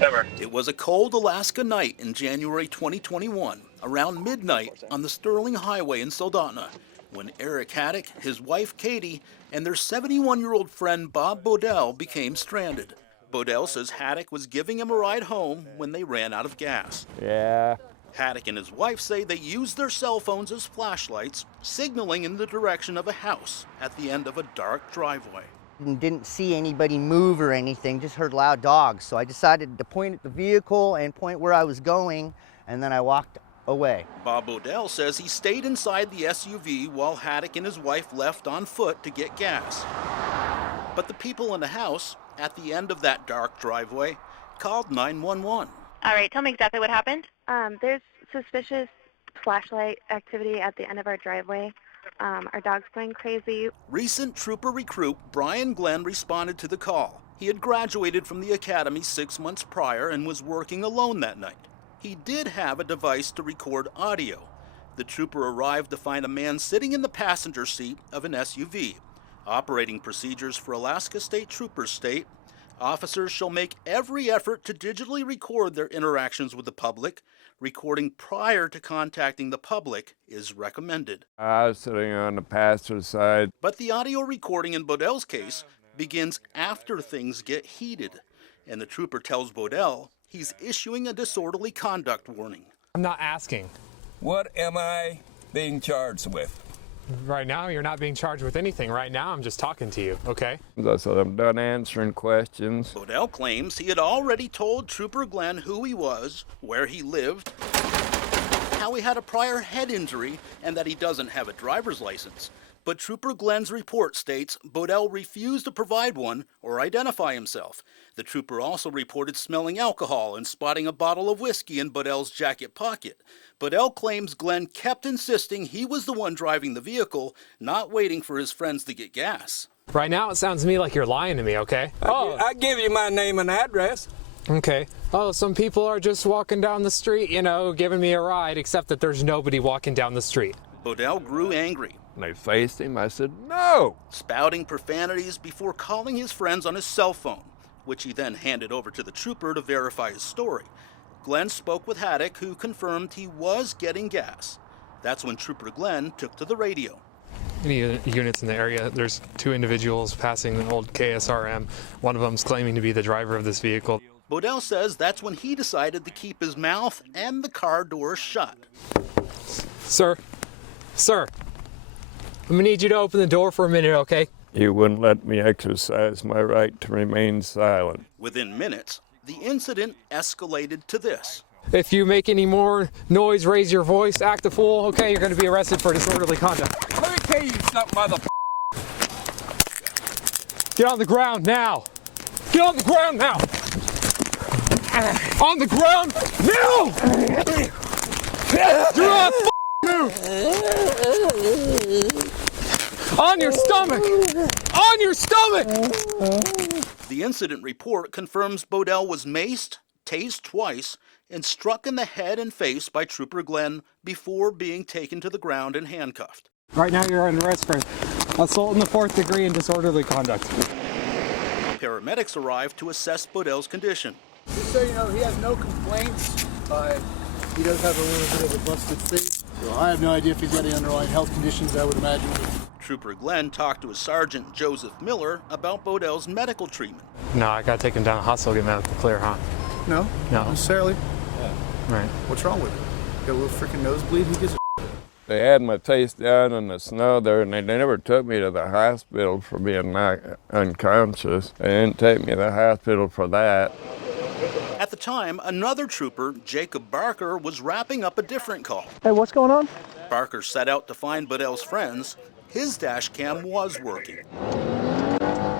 Never. It was a cold Alaska night in January 2021, around midnight on the Sterling Highway in Soldotna, when Eric Haddock, his wife Katie, and their 71-year-old friend Bob Bodell became stranded. Bodell says Haddock was giving him a ride home when they ran out of gas. Yeah. Haddock and his wife say they used their cell phones as flashlights, signaling in the direction of a house at the end of a dark driveway. Didn't see anybody move or anything, just heard loud dogs. So I decided to point at the vehicle and point where I was going, and then I walked away. Bob Bodell says he stayed inside the SUV while Haddock and his wife left on foot to get gas. But the people in the house, at the end of that dark driveway, called 911. All right, tell me exactly what happened. There's suspicious flashlight activity at the end of our driveway. Our dog's going crazy. Recent trooper recruit Brian Glenn responded to the call. He had graduated from the academy 6 months prior and was working alone that night. He did have a device to record audio. The trooper arrived to find a man sitting in the passenger seat of an SUV. Operating procedures for Alaska State Troopers state, officers shall make every effort to digitally record their interactions with the public. Recording prior to contacting the public is recommended. I was sitting on the passenger side. But the audio recording in Bodell's case begins after things get heated, and the trooper tells Bodell he's issuing a disorderly conduct warning. I'm not asking. What am I being charged with? Right now, you're not being charged with anything. Right now, I'm just talking to you, okay? I said, I'm done answering questions. Bodell claims he had already told Trooper Glenn who he was, where he lived, how he had a prior head injury, and that he doesn't have a driver's license. But Trooper Glenn's report states Bodell refused to provide one or identify himself. The trooper also reported smelling alcohol and spotting a bottle of whiskey in Bodell's jacket pocket. Bodell claims Glenn kept insisting he was the one driving the vehicle, not waiting for his friends to get gas. Right now, it sounds to me like you're lying to me, okay? I give you my name and address. Okay. Oh, some people are just walking down the street, giving me a ride, except that there's nobody walking down the street. Bodell grew angry. And I faced him. I said, no! Spouting profanities before calling his friends on his cell phone, which he then handed over to the trooper to verify his story. Glenn spoke with Haddock, who confirmed he was getting gas. That's when Trooper Glenn took to the radio. Any units in the area, there's 2 individuals passing an old KSRM. One of them's claiming to be the driver of this vehicle. Bodell says that's when he decided to keep his mouth and the car door shut. Sir, I'm gonna need you to open the door for a minute, okay? You wouldn't let me exercise my right to remain silent. Within minutes, the incident escalated to this. If you make any more noise, raise your voice, act a fool, okay, you're gonna be arrested for disorderly conduct. Let me tell you something, mother. Get on the ground now. Get on the ground now. On the ground now. Do not move. On your stomach. On your stomach. The incident report confirms Bodell was maced, tased twice, and struck in the head and face by Trooper Glenn before being taken to the ground and handcuffed. Right now you're under arrest for assault in the 4th degree and disorderly conduct. Paramedics arrived to assess Bodell's condition. Just so you know, he has no complaints, but he does have a little bit of a busted face. So I have no idea if he's got any underlying health conditions, I would imagine. Trooper Glenn talked to his sergeant, Joseph Miller, about Bodell's medical treatment. No, I gotta take him down to the hospital, get medical clear, huh? No, No. not necessarily. Right. What's wrong with it? Got a little freaking nosebleed? Who gives a They had my face down in the snow there, and they never took me to the hospital for being unconscious. They didn't take me to the hospital for that. At the time, another trooper, Jacob Barker, was wrapping up a different call. Hey, what's going on? Barker set out to find Bodell's friends. His dash cam was working.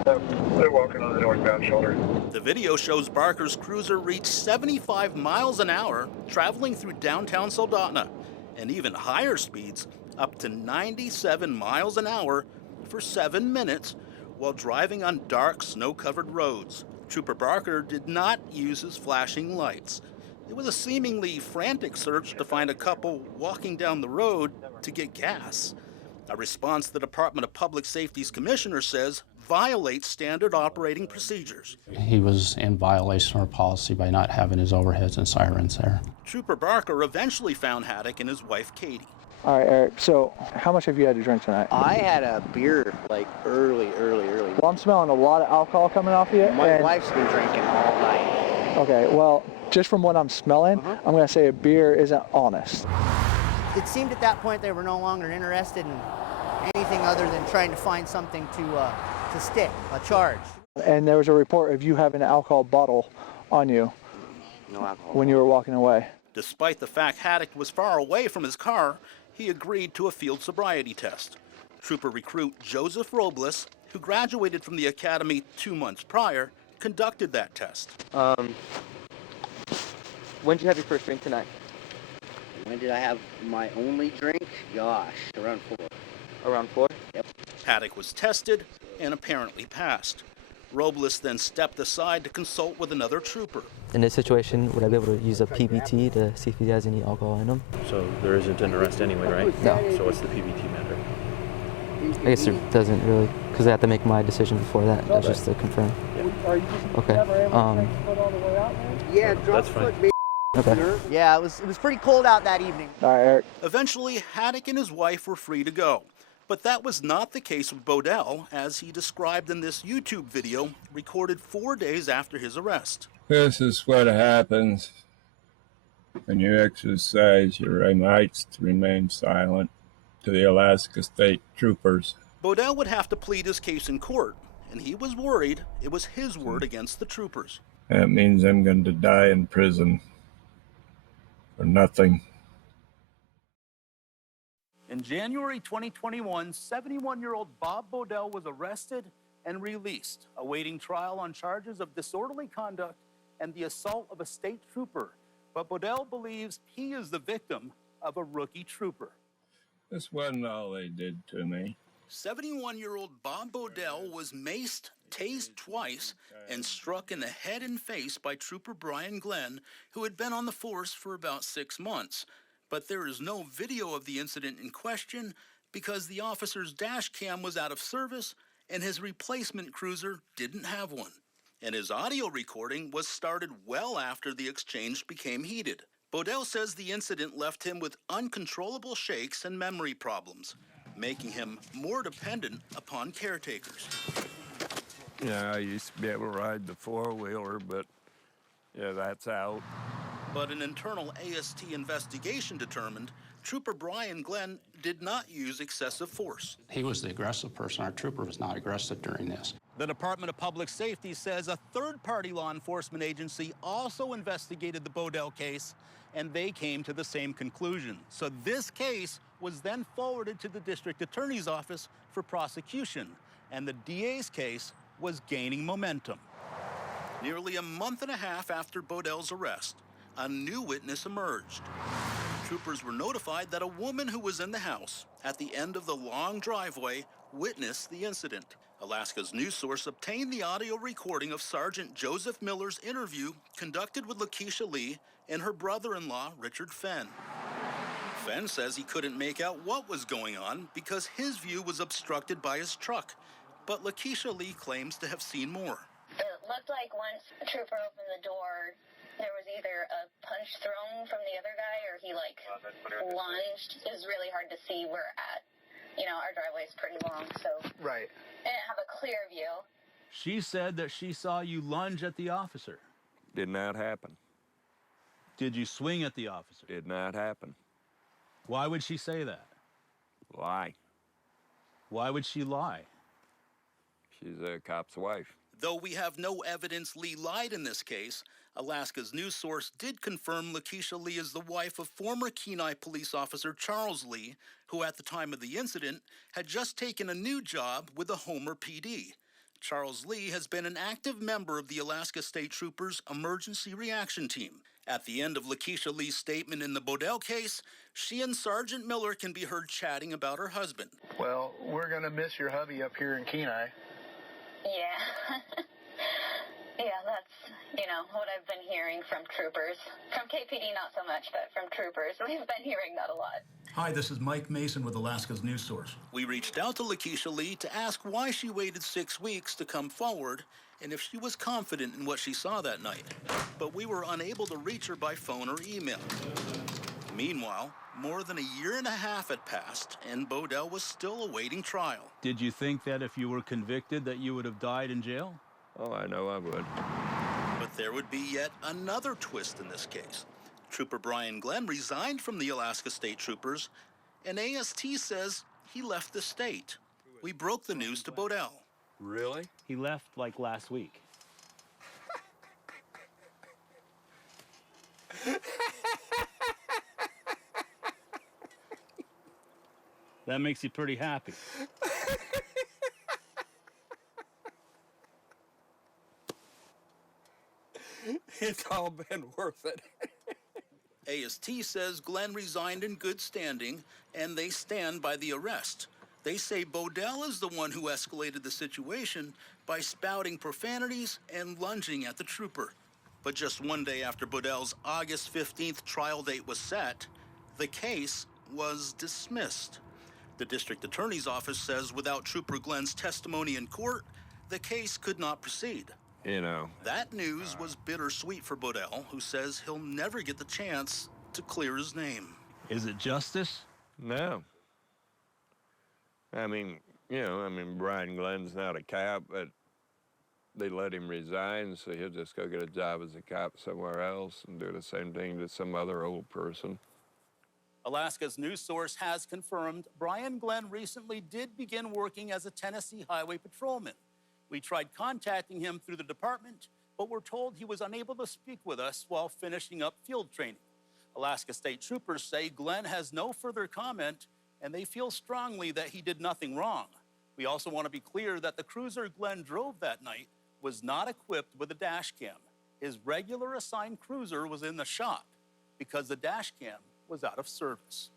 They're walking on the northbound shoulder. The video shows Barker's cruiser reach 75 miles an hour, traveling through downtown Soldotna, and even higher speeds, up to 97 miles an hour for 7 minutes, while driving on dark, snow-covered roads. Trooper Barker did not use his flashing lights. It was a seemingly frantic search to find a couple walking down the road to get gas. A response the Department of Public Safety's commissioner says violates standard operating procedures. He was in violation of our policy by not having his overheads and sirens there. Trooper Barker eventually found Haddock and his wife Katie. All right, Eric, so how much have you had to drink tonight? I had a beer like early. Well, I'm smelling a lot of alcohol coming off of you. My wife's been drinking all night. Okay, well, just from what I'm smelling, I'm going to say a beer isn't honest. It seemed at that point they were no longer interested in anything other than trying to find something to stick, a charge. And there was a report of you having an alcohol bottle on you. No alcohol. When you were walking away. Despite the fact Haddock was far away from his car, he agreed to a field sobriety test. Trooper recruit Joseph Robles, who graduated from the academy 2 months prior, conducted that test. When did you have your first drink tonight? When did I have my only drink? Gosh, around 4. Around 4? Yep. Haddock was tested and apparently passed. Robles then stepped aside to consult with another trooper. In this situation, would I be able to use a PBT to see if he has any alcohol in him? So there isn't an arrest anyway, right? No. So what's the PBT matter? I guess it doesn't really, because I have to make my decision before that. That's just to confirm. Yeah. Okay. Yeah, That's fine. Okay. Yeah, it was pretty cold out that evening. All right, Eric. Eventually, Haddock and his wife were free to go. But that was not the case with Bodell, as he described in this YouTube video recorded 4 days after his arrest. This is what happens when you exercise your rights to remain silent to the Alaska State Troopers. Bodell would have to plead his case in court, and he was worried it was his word against the troopers. That means I'm going to die in prison for nothing. In January 2021, 71-year-old Bob Bodell was arrested and released, awaiting trial on charges of disorderly conduct and the assault of a state trooper. But Bodell believes he is the victim of a rookie trooper. This wasn't all they did to me. 71-year-old Bob Bodell was maced, tased twice, and struck in the head and face by Trooper Brian Glenn, who had been on the force for about 6 months. But there is no video of the incident in question because the officer's dash cam was out of service and his replacement cruiser didn't have one. And his audio recording was started well after the exchange became heated. Bodell says the incident left him with uncontrollable shakes and memory problems, making him more dependent upon caretakers. Yeah, I used to be able to ride the four-wheeler, but yeah, that's out. But an internal AST investigation determined Trooper Brian Glenn did not use excessive force. He was the aggressive person. Our trooper was not aggressive during this. The Department of Public Safety says a third-party law enforcement agency also investigated the Bodell case, and they came to the same conclusion. So this case was then forwarded to the district attorney's office for prosecution, and the DA's case was gaining momentum. Nearly a month and a half after Bodell's arrest, a new witness emerged. Troopers were notified that a woman who was in the house at the end of the long driveway witnessed the incident. Alaska's news source obtained the audio recording of Sergeant Joseph Miller's interview conducted with Lakeisha Lee and her brother-in-law, Richard Fenn. Fenn says he couldn't make out what was going on because his view was obstructed by his truck, but Lakeisha Lee claims to have seen more. It looked like once the trooper opened the door, there was either a punch thrown from the other guy or he lunged. It was really hard to see where at. You know, our driveway is pretty long, so Right. I didn't have a clear view. She said that she saw you lunge at the officer. Did not happen. Did you swing at the officer? Did not happen. Why would she say that? Lie. Why would she lie? She's a cop's wife. Though we have no evidence Lee lied in this case, Alaska's news source did confirm Lakeisha Lee is the wife of former Kenai police officer Charles Lee, who at the time of the incident had just taken a new job with the Homer PD. Charles Lee has been an active member of the Alaska State Troopers Emergency Reaction Team. At the end of Lakeisha Lee's statement in the Bodell case, she and Sergeant Miller can be heard chatting about her husband. Well, we're going to miss your hubby up here in Kenai. Yeah. you know, what I've been hearing from troopers. From KPD, not so much, but from troopers, we've been hearing that a lot. Hi, this is Mike Mason with Alaska's News Source. We reached out to Lakeisha Lee to ask why she waited 6 weeks to come forward and if she was confident in what she saw that night. But we were unable to reach her by phone or email. Meanwhile, more than a year and a half had passed, and Bodell was still awaiting trial. Did you think that if you were convicted that you would have died in jail? Oh, I know I would. But there would be yet another twist in this case. Trooper Brian Glenn resigned from the Alaska State Troopers, and AST says he left the state. We broke the news to Bodell. Really? He left like last week. That makes you pretty happy. It's all been worth it. AST says Glenn resigned in good standing, and they stand by the arrest. They say Bodell is the one who escalated the situation by spouting profanities and lunging at the trooper. But just one day after Bodell's August 15th trial date was set, the case was dismissed. The district attorney's office says without Trooper Glenn's testimony in court, the case could not proceed. You know. That news was bittersweet for Bodell, who says he'll never get the chance to clear his name. Is it justice? No. I mean, Brian Glenn's not a cop, but they let him resign, so he'll just go get a job as a cop somewhere else and do the same thing to some other old person. Alaska's News Source has confirmed Brian Glenn recently did begin working as a Tennessee highway patrolman. We tried contacting him through the department, but were told he was unable to speak with us while finishing up field training. Alaska State Troopers say Glenn has no further comment, and they feel strongly that he did nothing wrong. We also want to be clear that the cruiser Glenn drove that night was not equipped with a dash cam. His regular assigned cruiser was in the shop because the dash cam was out of service.